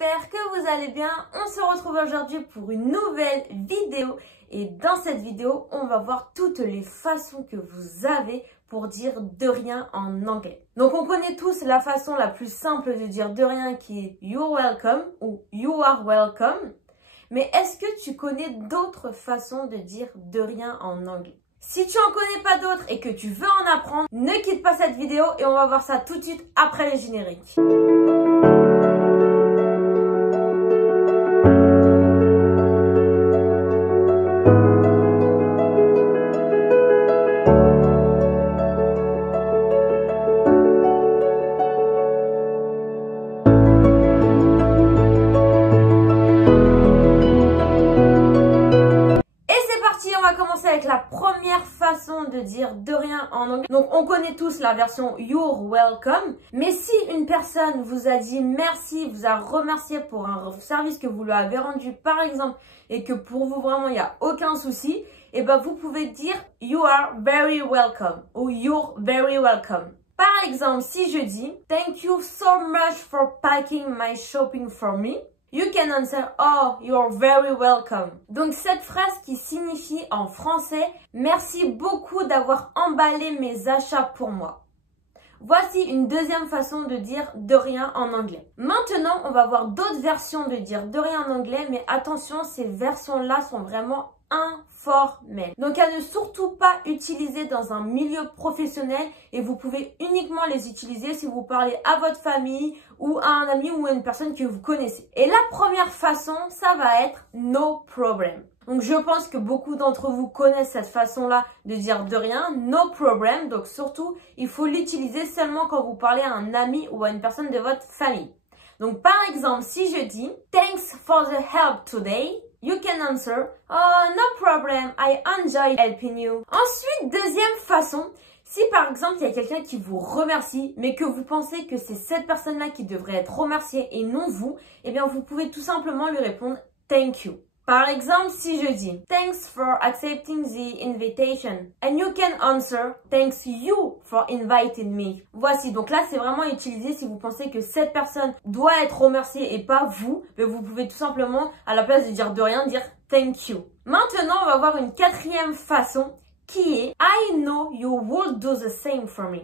j'espère que vous allez bien. On se retrouve aujourd'hui pour une nouvelle vidéo. Et dans cette vidéo, on va voir toutes les façons que vous avez pour dire de rien en anglais. Donc on connaît tous la façon la plus simple de dire de rien qui est you're welcome ou you are welcome. Mais est-ce que tu connais d'autres façons de dire de rien en anglais? Si tu en connais pas d'autres et que tu veux en apprendre, ne quitte pas cette vidéo et on va voir ça tout de suite après les génériques. Avec la première façon de dire de rien en anglais. Donc on connaît tous la version you're welcome, mais si une personne vous a dit merci, vous a remercié pour un service que vous lui avez rendu par exemple et que pour vous vraiment il n'y a aucun souci, et ben vous pouvez dire you are very welcome ou you're very welcome. Par exemple, si je dis thank you so much for packing my shopping for me, you can answer, oh, you're very welcome. Donc, cette phrase qui signifie en français, merci beaucoup d'avoir emballé mes achats pour moi. Voici une deuxième façon de dire de rien en anglais. Maintenant, on va voir d'autres versions de dire de rien en anglais, mais attention, ces versions-là sont vraiment informelles. Donc, à ne surtout pas utiliser dans un milieu professionnel et vous pouvez uniquement les utiliser si vous parlez à votre famille ou à un ami ou à une personne que vous connaissez. Et la première façon, ça va être no problem. Donc, je pense que beaucoup d'entre vous connaissent cette façon-là de dire de rien, no problem. Donc, surtout, il faut l'utiliser seulement quand vous parlez à un ami ou à une personne de votre famille. Donc, par exemple, si je dis « Thanks for the help today », you can answer « Oh, no problem, I enjoy helping you ». Ensuite, deuxième façon, si par exemple, il y a quelqu'un qui vous remercie, mais que vous pensez que c'est cette personne-là qui devrait être remerciée et non vous, eh bien, vous pouvez tout simplement lui répondre « Thank you ». Par exemple, si je dis « Thanks for accepting the invitation » and you can answer « Thanks you for inviting me ». Voici, donc là, c'est vraiment utilisé si vous pensez que cette personne doit être remerciée et pas vous, mais vous pouvez tout simplement, à la place de dire de rien, dire « Thank you ». Maintenant, on va voir une quatrième façon qui est « I know you would do the same for me ».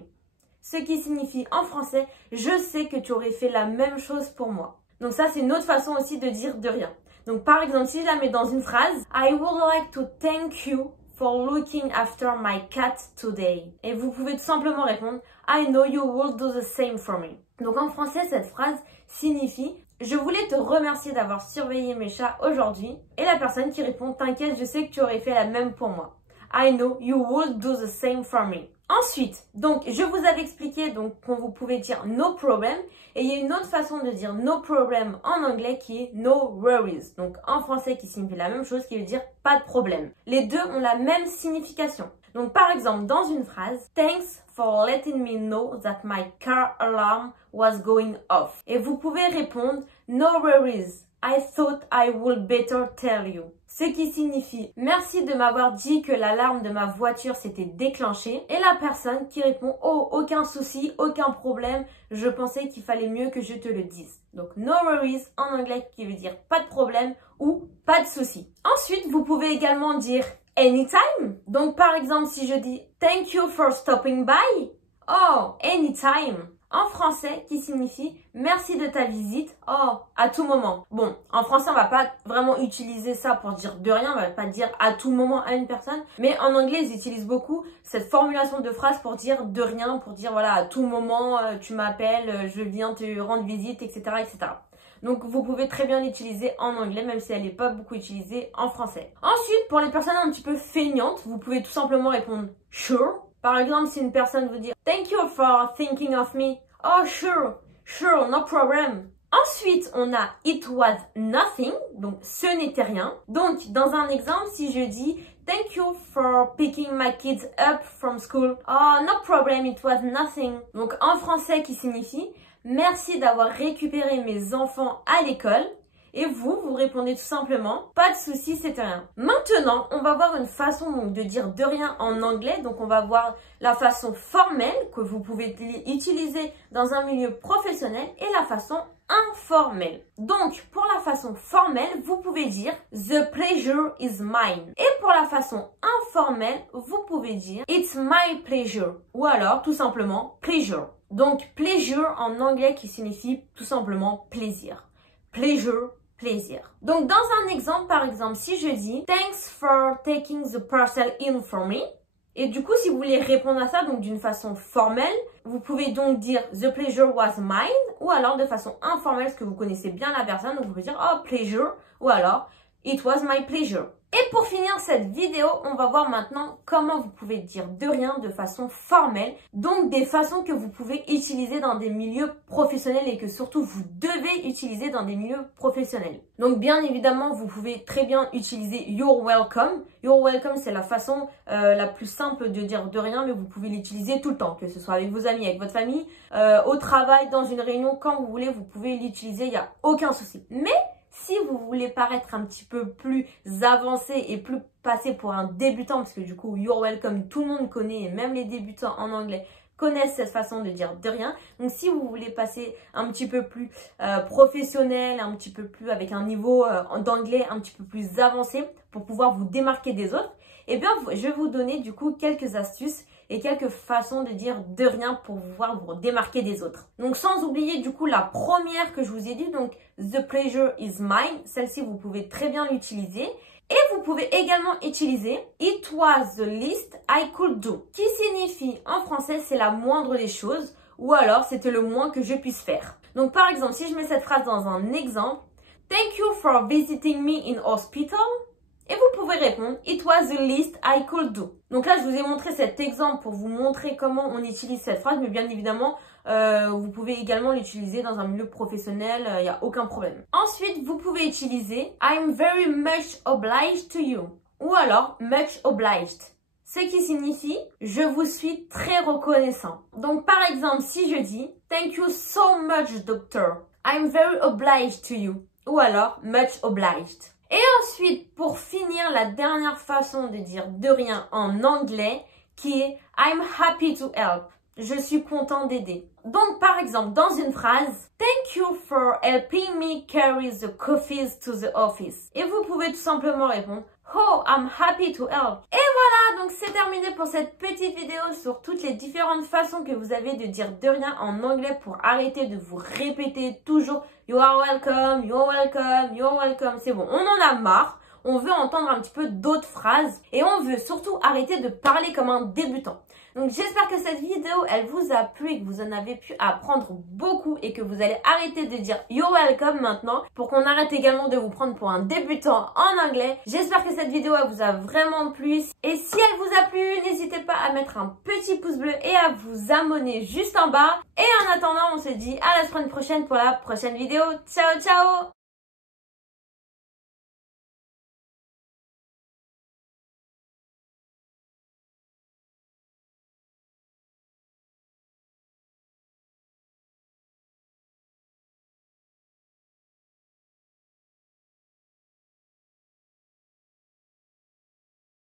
Ce qui signifie en français « Je sais que tu aurais fait la même chose pour moi ». Donc ça, c'est une autre façon aussi de dire de rien. Donc, par exemple, si je la mets dans une phrase, I would like to thank you for looking after my cat today. Et vous pouvez tout simplement répondre, I know you will do the same for me. Donc, en français, cette phrase signifie, je voulais te remercier d'avoir surveillé mes chats aujourd'hui. Et la personne qui répond, t'inquiète, je sais que tu aurais fait la même pour moi. I know you would do the same for me. Ensuite, donc, je vous avais expliqué donc qu'on vous pouvez dire no problem et il y a une autre façon de dire no problem en anglais qui est no worries. Donc, en français qui signifie la même chose, qui veut dire pas de problème. Les deux ont la même signification. Donc, par exemple, dans une phrase, thanks for letting me know that my car alarm was going off. Et vous pouvez répondre no worries. I thought I would better tell you. Ce qui signifie merci de m'avoir dit que l'alarme de ma voiture s'était déclenchée. Et la personne qui répond oh, aucun souci, aucun problème, je pensais qu'il fallait mieux que je te le dise. Donc no worries en anglais qui veut dire pas de problème ou pas de souci. Ensuite, vous pouvez également dire anytime. Donc par exemple, si je dis thank you for stopping by. Oh, anytime. En français, qui signifie merci de ta visite, oh, à tout moment. Bon, en français, on va pas vraiment utiliser ça pour dire de rien, on va pas dire à tout moment à une personne, mais en anglais, ils utilisent beaucoup cette formulation de phrase pour dire de rien, pour dire voilà, à tout moment, tu m'appelles, je viens te rendre visite, etc., etc. Donc, vous pouvez très bien l'utiliser en anglais, même si elle n'est pas beaucoup utilisée en français. Ensuite, pour les personnes un petit peu feignantes, vous pouvez tout simplement répondre sure. Par exemple, si une personne vous dit « Thank you for thinking of me ». Oh, sure, no problem. Ensuite, on a « It was nothing », donc « ce n'était rien ». Donc, dans un exemple, si je dis « Thank you for picking my kids up from school ». Oh, no problem, it was nothing. Donc, en français, qui signifie « Merci d'avoir récupéré mes enfants à l'école ». Et vous répondez tout simplement, pas de souci, c'est rien. Maintenant, on va voir une façon donc, de dire de rien en anglais. Donc, on va voir la façon formelle que vous pouvez utiliser dans un milieu professionnel et la façon informelle formelle. Donc, pour la façon formelle, vous pouvez dire the pleasure is mine. Et pour la façon informelle, vous pouvez dire it's my pleasure. Ou alors, tout simplement, pleasure. Donc, pleasure en anglais qui signifie tout simplement plaisir. Pleasure, plaisir. Donc, dans un exemple, par exemple, si je dis thanks for taking the parcel in for me. Et du coup, si vous voulez répondre à ça, donc d'une façon formelle, vous pouvez donc dire the pleasure was mine, ou alors de façon informelle, parce que vous connaissez bien la personne, donc vous pouvez dire oh pleasure, ou alors it was my pleasure. Et pour finir cette vidéo, on va voir maintenant comment vous pouvez dire de rien de façon formelle, donc des façons que vous pouvez utiliser dans des milieux professionnels et que surtout vous devez utiliser dans des milieux professionnels. Donc bien évidemment, vous pouvez très bien utiliser you're welcome. You're welcome, c'est la façon la plus simple de dire de rien, mais vous pouvez l'utiliser tout le temps, que ce soit avec vos amis, avec votre famille, au travail, dans une réunion, quand vous voulez, vous pouvez l'utiliser, il n'y a aucun souci. Mais si vous voulez paraître un petit peu plus avancé et plus passer pour un débutant, parce que du coup, you're welcome, tout le monde connaît, et même les débutants en anglais connaissent cette façon de dire de rien. Donc, si vous voulez passer un petit peu plus professionnel, un petit peu plus avec un niveau d'anglais un petit peu plus avancé pour pouvoir vous démarquer des autres, eh bien, je vais vous donner du coup quelques astuces et quelques façons de dire de rien pour pouvoir vous démarquer des autres. Donc, sans oublier du coup la première que je vous ai dit, donc the pleasure is mine. Celle-ci, vous pouvez très bien l'utiliser. Et vous pouvez également utiliser it was the least I could do, qui signifie en français c'est la moindre des choses, ou alors c'était le moins que je puisse faire. Donc par exemple, si je mets cette phrase dans un exemple, thank you for visiting me in hospital. Et vous pouvez répondre it was the least I could do. Donc là, je vous ai montré cet exemple pour vous montrer comment on utilise cette phrase, mais bien évidemment, vous pouvez également l'utiliser dans un milieu professionnel, il n'y a aucun problème. Ensuite, vous pouvez utiliser I'm very much obliged to you, ou alors much obliged, ce qui signifie je vous suis très reconnaissant. Donc par exemple, si je dis thank you so much doctor, I'm very obliged to you, ou alors much obliged. Et ensuite, pour finir, la dernière façon de dire de rien en anglais, qui est I'm happy to help. Je suis content d'aider. Donc, par exemple, dans une phrase, thank you for helping me carry the coffees to the office. Et vous pouvez tout simplement répondre, oh, I'm happy to help. Et voilà, donc c'est terminé pour cette petite vidéo sur toutes les différentes façons que vous avez de dire de rien en anglais pour arrêter de vous répéter toujours you are welcome, you're welcome, you're welcome. C'est bon, on en a marre. On veut entendre un petit peu d'autres phrases et on veut surtout arrêter de parler comme un débutant. Donc j'espère que cette vidéo, elle vous a plu et que vous en avez pu apprendre beaucoup et que vous allez arrêter de dire you're welcome maintenant pour qu'on arrête également de vous prendre pour un débutant en anglais. J'espère que cette vidéo elle vous a vraiment plu et si elle vous a plu, n'hésitez pas à mettre un petit pouce bleu et à vous abonner juste en bas. Et en attendant, on se dit à la semaine prochaine pour la prochaine vidéo. Ciao, ciao!